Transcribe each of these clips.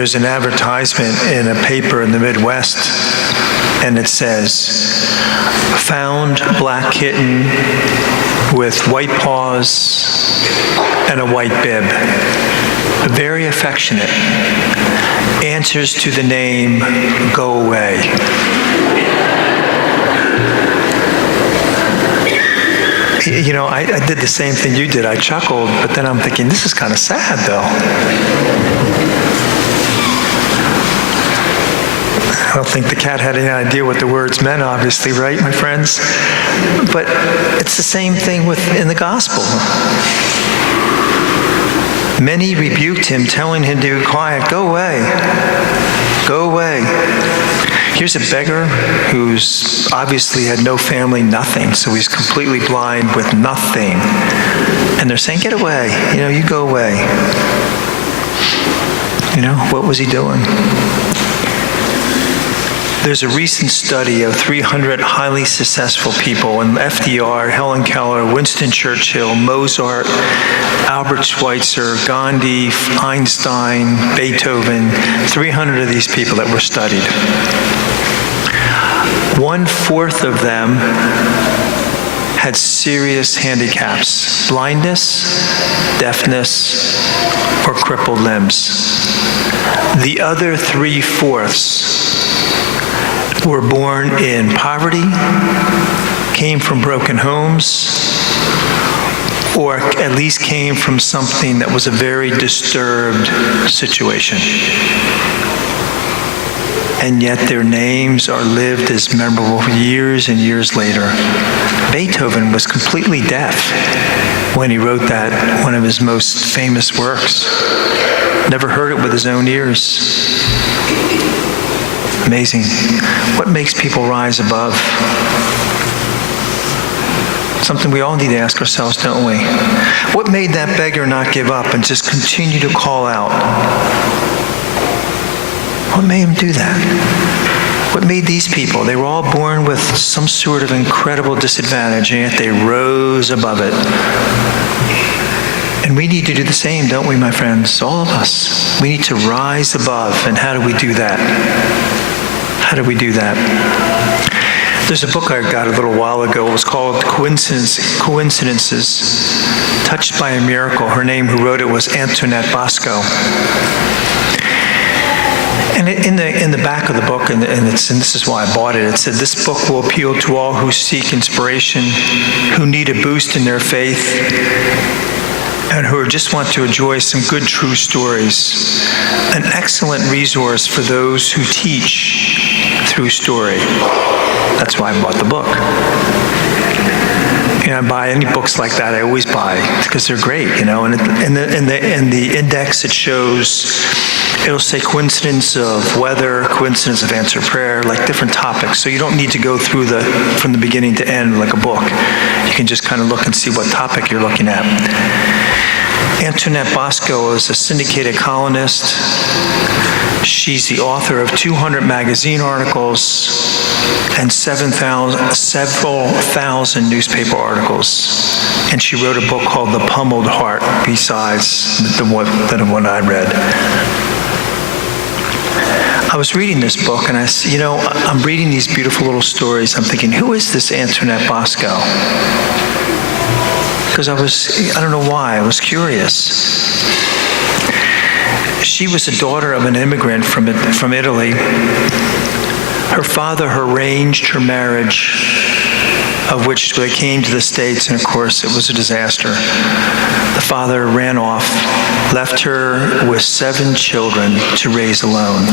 there's an advertisement in a paper in the Midwest, and it says, "Found black kitten with white paws and a white bib. Very affectionate. Answers to the name, go away." You know, I did the same thing you did. I chuckled, but then I'm thinking, this is kind of sad, though. I don't think the cat had any idea what the words meant, obviously, right, my friends? But it's the same thing in the gospel. Many rebuked him, telling him to be quiet. Go away. Go away. Here's a beggar who's obviously had no family, nothing, so he's completely blind with nothing. And they're saying, get away. You know, you go away. You know, what was he doing? There's a recent study of 300 highly successful people, and FDR, Helen Keller, Winston Churchill, Mozart, Albert Schweitzer, Gandhi, Einstein, Beethoven, 300 of these people that were studied. 1/4 of them had serious handicaps, blindness, deafness, or crippled limbs. The other 3/4 were born in poverty, came from broken homes, or at least came from something that was a very disturbed situation. And yet their names are lived as memorable years and years later. Beethoven was completely deaf when he wrote that, one of his most famous works. Never heard it with his own ears. Amazing. What makes people rise above? Something we all need to ask ourselves, don't we? What made that beggar not give up and just continue to call out? What made him do that? What made these people? They were all born with some sort of incredible disadvantage, and yet they rose above it. And we need to do the same, don't we, my friends? All of us. We need to rise above. And how do we do that? How do we do that? There's a book I got a little while ago. It was called Coincidences, Touched by a Miracle. Her name, who wrote it, was Antoinette Bosco. And in the back of the book, and this is why I bought it, it said, this book will appeal to all who seek inspiration, who need a boost in their faith, and who just want to enjoy some good, true stories. An excellent resource for those who teach through story. That's why I bought the book. You know, I buy any books like that, I always buy, because they're great, you know. And in the index, it shows, it'll say coincidence of weather, coincidence of answered prayer, like different topics. So you don't need to go through from the beginning to end like a book. You can just kind of look and see what topic you're looking at. Antoinette Bosco is a syndicated columnist. She's the author of 200 magazine articles and several thousand newspaper articles. And she wrote a book called The Pummeled Heart, besides the one I read. I was reading this book, and I'm reading these beautiful little stories. I'm thinking, who is this Antoinette Bosco? Because I don't know why, I was curious. She was the daughter of an immigrant from Italy. Her father arranged her marriage, of which they came to the States, and of course it was a disaster. The father ran off, left her with 7 children to raise alone,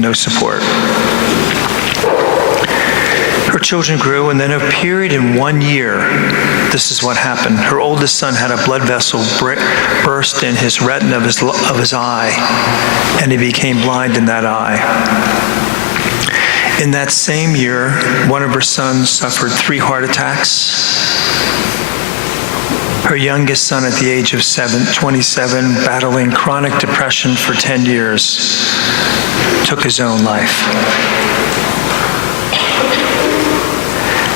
no support. Her children grew, and then a period in 1 year, this is what happened. Her oldest son had a blood vessel burst in his retina of his eye, and he became blind in that eye. In that same year, one of her sons suffered 3 heart attacks. Her youngest son, at the age of 27, battling chronic depression for 10 years, took his own life.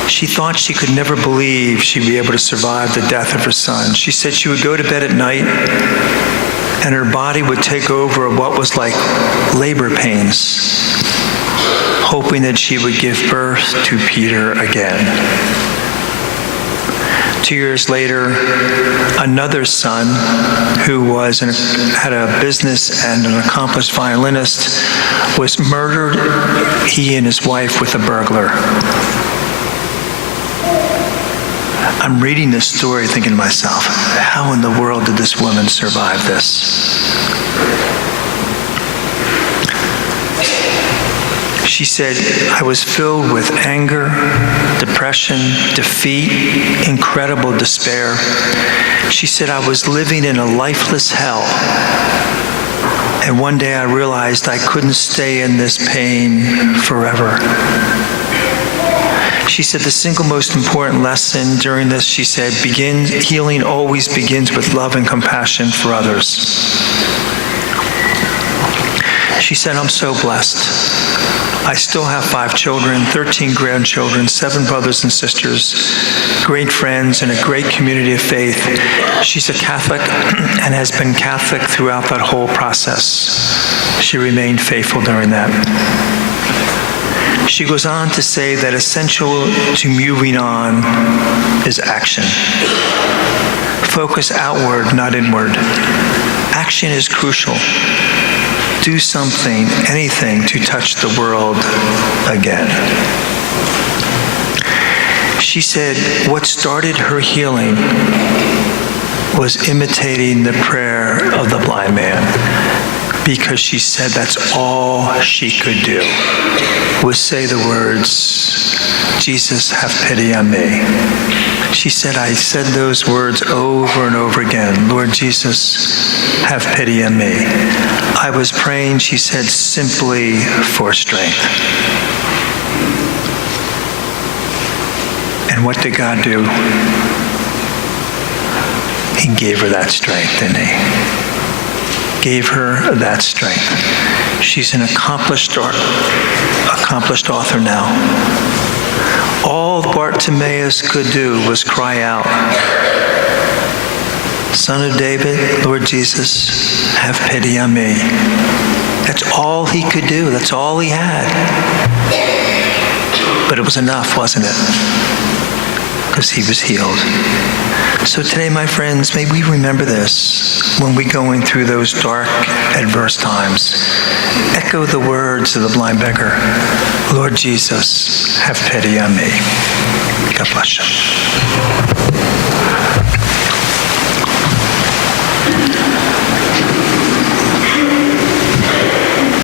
She thought she could never believe she'd be able to survive the death of her son. She said she would go to bed at night and her body would take over what was like labor pains, hoping that she would give birth to Peter again. 2 years later, another son who had a business and an accomplished violinist was murdered, he and his wife, with a burglar. I'm reading this story thinking to myself, how in the world did this woman survive this? She said, I was filled with anger, depression, defeat, incredible despair. She said, I was living in a lifeless hell. And one day I realized I couldn't stay in this pain forever. She said, the single most important lesson during this, she said, healing always begins with love and compassion for others. She said, I'm so blessed. I still have 5 children, 13 grandchildren, 7 brothers and sisters, great friends, and a great community of faith. She's a Catholic and has been Catholic throughout that whole process. She remained faithful during that. She goes on to say that essential to moving on is action. Focus outward, not inward. Action is crucial. Do something, anything to touch the world again. She said what started her healing was imitating the prayer of the blind man, because she said that's all she could do, was say the words, Jesus, have pity on me. She said, I said those words over and over again, Lord Jesus, have pity on me. I was praying, she said, simply for strength. And what did God do? He gave her that strength, didn't he? Gave her that strength. She's an accomplished author now. All Bartimaeus could do was cry out, Son of David, Lord Jesus, have pity on me. That's all he could do. That's all he had. But it was enough, wasn't it? Because he was healed. So today, my friends, may we remember this when we're going through those dark, adverse times. Echo the words of the blind beggar, Lord Jesus, have pity on me. God bless you.